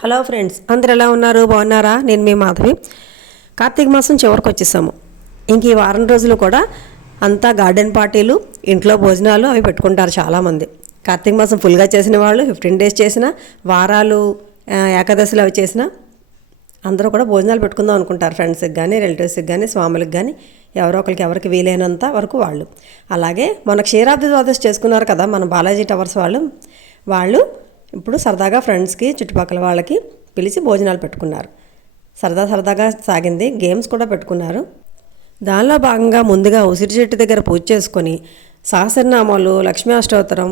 Hello friends అందరు ఎలా ఉన్నారు? బాగున్నారా? నేను మీ మాధవి. కార్తీక మాసం చివరికి వచ్చేసాము. ఇంక ఈ వారం రోజులు కూడా అంతా గార్డెన్ పార్టీలు ఇంట్లో భోజనాలు అవి పెట్టుకుంటారు చాలామంది. కార్తీక మాసం ఫుల్గా చేసిన వాళ్ళు ఫిఫ్టీన్ డేస్ చేసిన వారాలు ఏకాదశులు అవి చేసిన అందరూ కూడా భోజనాలు పెట్టుకుందాం అనుకుంటారు. ఫ్రెండ్స్కి కానీ రిలేటివ్స్కి కానీ స్వాములకు కానీ ఎవరో ఒకరికి ఎవరికి వీలైనంత వరకు వాళ్ళు. అలాగే మన క్షీరాబ్ది ద్వాదశి చేసుకున్నారు కదా మన బాలాజీ టవర్స్ వాళ్ళు. వాళ్ళు ఇప్పుడు సరదాగా ఫ్రెండ్స్కి చుట్టుపక్కల వాళ్ళకి పిలిచి భోజనాలు పెట్టుకున్నారు సరదా సరదాగా సాగింది గేమ్స్ కూడా పెట్టుకున్నారు దానిలో భాగంగా ముందుగా ఉసిరి చెట్టు దగ్గర పూజ చేసుకొని సహస్రనామాలు లక్ష్మీ అష్టోత్తరం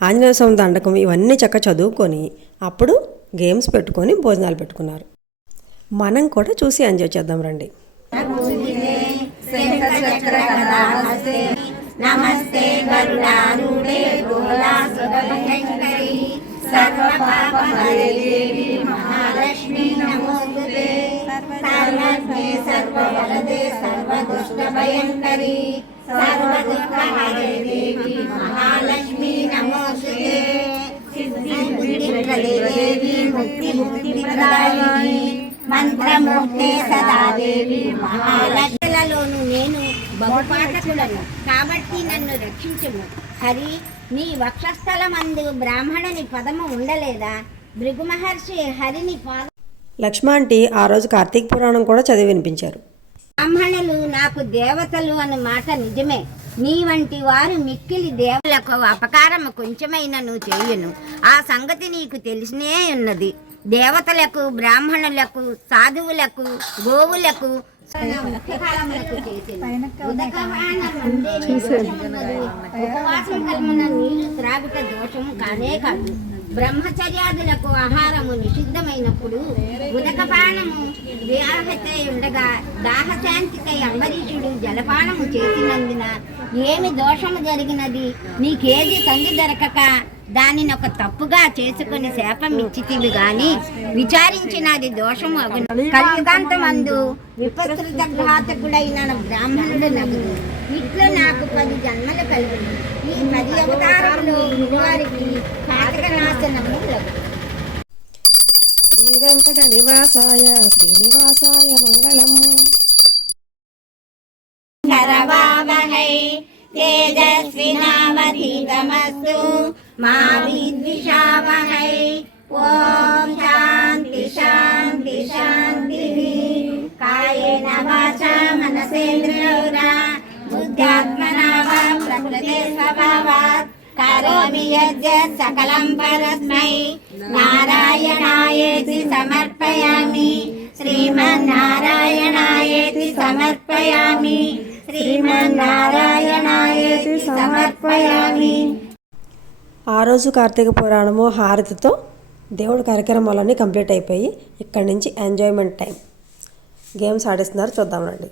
ఆంజనేయ స్వామి దండకం ఇవన్నీ చక్క చదువుకొని అప్పుడు గేమ్స్ పెట్టుకొని భోజనాలు పెట్టుకున్నారు మనం కూడా చూసి ఎంజాయ్ చేద్దాం రండి నమస్తే గరుడారూఢే గోళాసురీ సర్వపాపహరే దేవి మహాలక్ష్మీ నమోస్తుతే సర్వజ్ఞే సర్వవరదే సర్వదుష్టభయంకరీ సర్వదుఃఖహరే దేవి మహాలక్ష్మీ నమోస్తుతే సిద్ధి బుద్ధిప్రదే దేవి ముక్తి ముక్తిప్రదాయిని మంత్రమూర్తే సదా దేవి మహాలక్ష్మిలలోను నేను బహుపాఠకులను కాబట్టి నన్ను రక్షించుము. హరి నీ వక్షస్థలమందు బ్రాహ్మణుని పదము ఉండలేదా? భృగు మహర్షి హరిని పాద లక్ష్మాంటి ఆ రోజు కార్తీక పురాణం కూడా చదివి వినిపించారు. బ్రాహ్మణులు నాకు దేవతలు అన్న మాట నిజమే. నీ వంటి వారు మిక్కిలి దేవులకు అపకారము కొంచెమైనను చేయును. ఆ సంగతి నీకు తెలిసినే ఉన్నది. దేవతలకు బ్రాహ్మణులకు సాధువులకు గోవులకు ఉపవాసం కలమున నీరు త్రాగుట దోషము కానే కాదు. బ్రహ్మచర్యాదులకు ఆహారము నిషిద్ధమైనప్పుడు ఉదకపానము దేహతే ఉండగా దాహశాంతికై అంబరీషుడు జలపానము చేసినందున ఏమి దోషము జరిగినది? నీకేది తండ్రి దొరకక దానిని ఒక తప్పుగా చేసుకుని శాపం ఇచ్చితివి గాని విచారించినది దోషము అగును. కలియుగాంతమందు విపత్కృత ఘాతకుడైన బ్రాహ్మణుడు నగును. ఇట్లో నాకు పది జన్మలు కలుగును ఈ పది అవతారములు వారికి పాతక నాశ శ్రీ వెంకట నివాసాయ శ్రీనివాసాయ మంగళం. కరవావహై తేజస్వినామధీతమస్తు. మా విద్విషావహై. ఓం శాంతి శాంతి శాంతి. కాయేన వాచ మనసేంద్రియోరా. బుద్ధ్యాత్మనా ప్రకృతి స్వభావాత్. स्वभावात् करोमि यद्यत् सकलं परस्मै नारायणायेति समर्पयामि श्रीमन्नारायणायेति समर्पयामि श्रीमन्नारायणायेति समर्पयामि ఆ రోజు కార్తీక పురాణము హారతితో దేవుడి కార్యక్రమాలన్నీ కంప్లీట్ అయిపోయి ఇక్కడి నుంచి ఎంజాయ్మెంట్ టైం గేమ్స్ ఆడిస్తున్నారు చూద్దాం రండి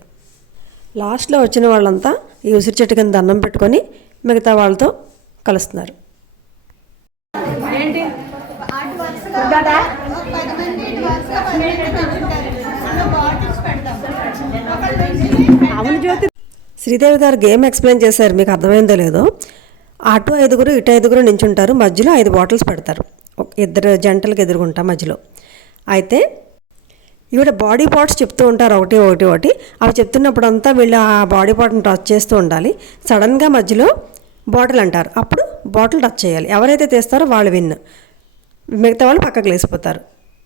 లాస్ట్లో వచ్చిన వాళ్ళంతా ఈ ఉసిరి చెట్టు కింద దండం పెట్టుకొని మిగతా వాళ్ళతో కలుస్తున్నారు అవును జ్యోతి. శ్రీదేవి గారు గేమ్ ఎక్స్ప్లెయిన్ చేశారు మీకు అర్థమైందో లేదో. అటు ఐదుగురు ఇటు ఐదుగురు నించుంటారు మధ్యలో ఐదు బాటిల్స్ పెడతారు. ఇద్దరు జంటలకు ఎదురుగుంటా మధ్యలో. అయితే ఈవిడ బాడీ పార్ట్స్ చెప్తూ ఉంటారు ఒకటి ఒకటి ఒకటి. అవి చెప్తున్నప్పుడు అంతా వీళ్ళు ఆ బాడీ పార్ట్ని టచ్ చేస్తూ ఉండాలి. సడన్గా మధ్యలో బాటిల్ అంటారు. అప్పుడు బాటిల్ టచ్ చేయాలి. ఎవరైతే తీస్తారో వాళ్ళు విన్. మిగతా వాళ్ళు పక్కకు లేసిపోతారు.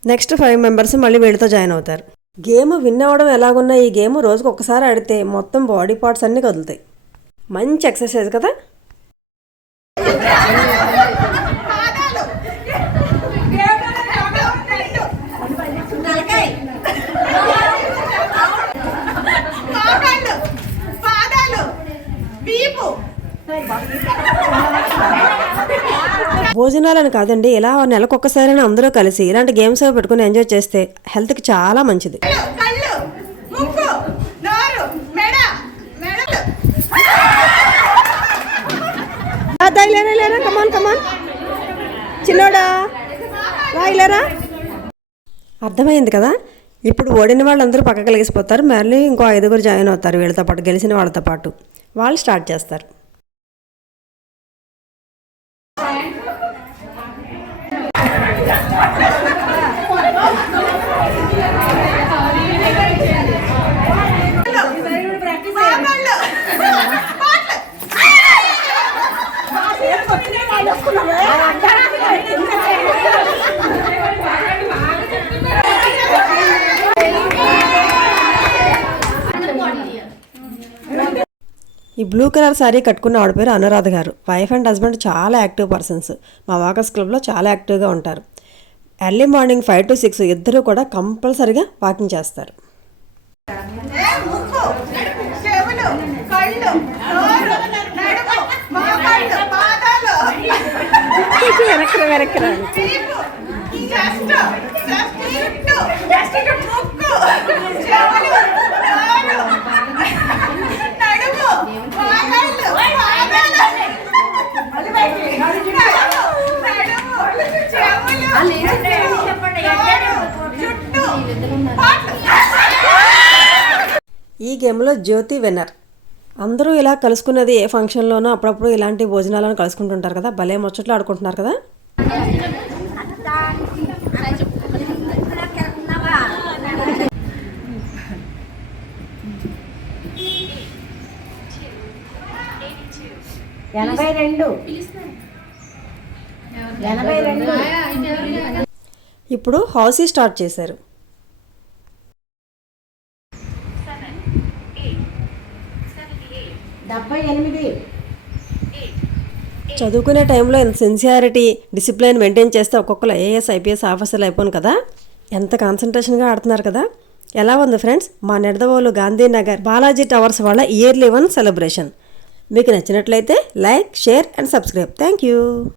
నెక్స్ట్ ఫైవ్ మెంబర్స్ మళ్ళీ వీళ్ళతో జాయిన్ అవుతారు. గేమ్ విన్ అవ్వడం ఎలాగున్నా ఈ గేమ్ రోజుకు ఒకసారి ఆడితే మొత్తం బాడీ పార్ట్స్ అన్నీ కదులుతాయి. మంచి ఎక్సర్సైజ్ కదా? కాకాళ్ళు భోజనాలని కాదండి ఇలా నెలకు ఒక్కసారైనా అందరూ కలిసి ఇలాంటి గేమ్స్ అవి పెట్టుకుని ఎంజాయ్ చేస్తే హెల్త్కి చాలా మంచిది. లేరా లేరా కమాన్ కమాన్ చిన్నోడా రాయిలేరా అర్థమైంది కదా? ఇప్పుడు ఓడిన వాళ్ళందరూ పక్కకి లేసిపోతారు మళ్ళీ ఇంకో ఐదుగురు జాయిన్ అవుతారు వీళ్ళతో పాటు గెలిచిన వాళ్ళతో పాటు. వాళ్ళు స్టార్ట్ చేస్తారు. ఈ బ్లూ కలర్ శారీ కట్టుకున్న ఆడపేరు పేరు అనురాధ గారు. వైఫ్ అండ్ హస్బెండ్ చాలా యాక్టివ్ పర్సన్స్. మా వాకర్స్ క్లబ్లో చాలా యాక్టివ్గా ఉంటారు. Early morning five to six ఇద్దరు కూడా కంపల్సరీగా వాకింగ్ చేస్తారు. ఈ గేమ్లో జ్యోతి విన్నర్. అందరూ ఇలా కలుసుకున్నది ఏ ఫంక్షన్లోనో అప్పుడప్పుడు ఇలాంటి భోజనాలను కలుసుకుంటుంటారు కదా? భలే ముచ్చట్లు ఆడుకుంటున్నారు కదా? ఎనభై రెండు. ఎనభై రెండు. ఇప్పుడు హౌసీ స్టార్ట్ చేశారు. చదువుకునే టైంలో ఎంత సిన్సియారిటీ డిసిప్లిన్ మెయింటైన్ చేస్తే ఒక్కొక్కరు ఐఏఎస్ ఐపీఎస్ ఆఫీసర్లు అయిపోను కదా? ఎంత కాన్సన్ట్రేషన్గా ఆడుతున్నారు కదా? ఎలా ఉంది ఫ్రెండ్స్ మా నెడదవోలు గాంధీనగర్ బాలాజీ టవర్స్ వాళ్ళ ఇయర్లీ వన్ సెలబ్రేషన్ మీకు నచ్చినట్లయితే like share and subscribe thank you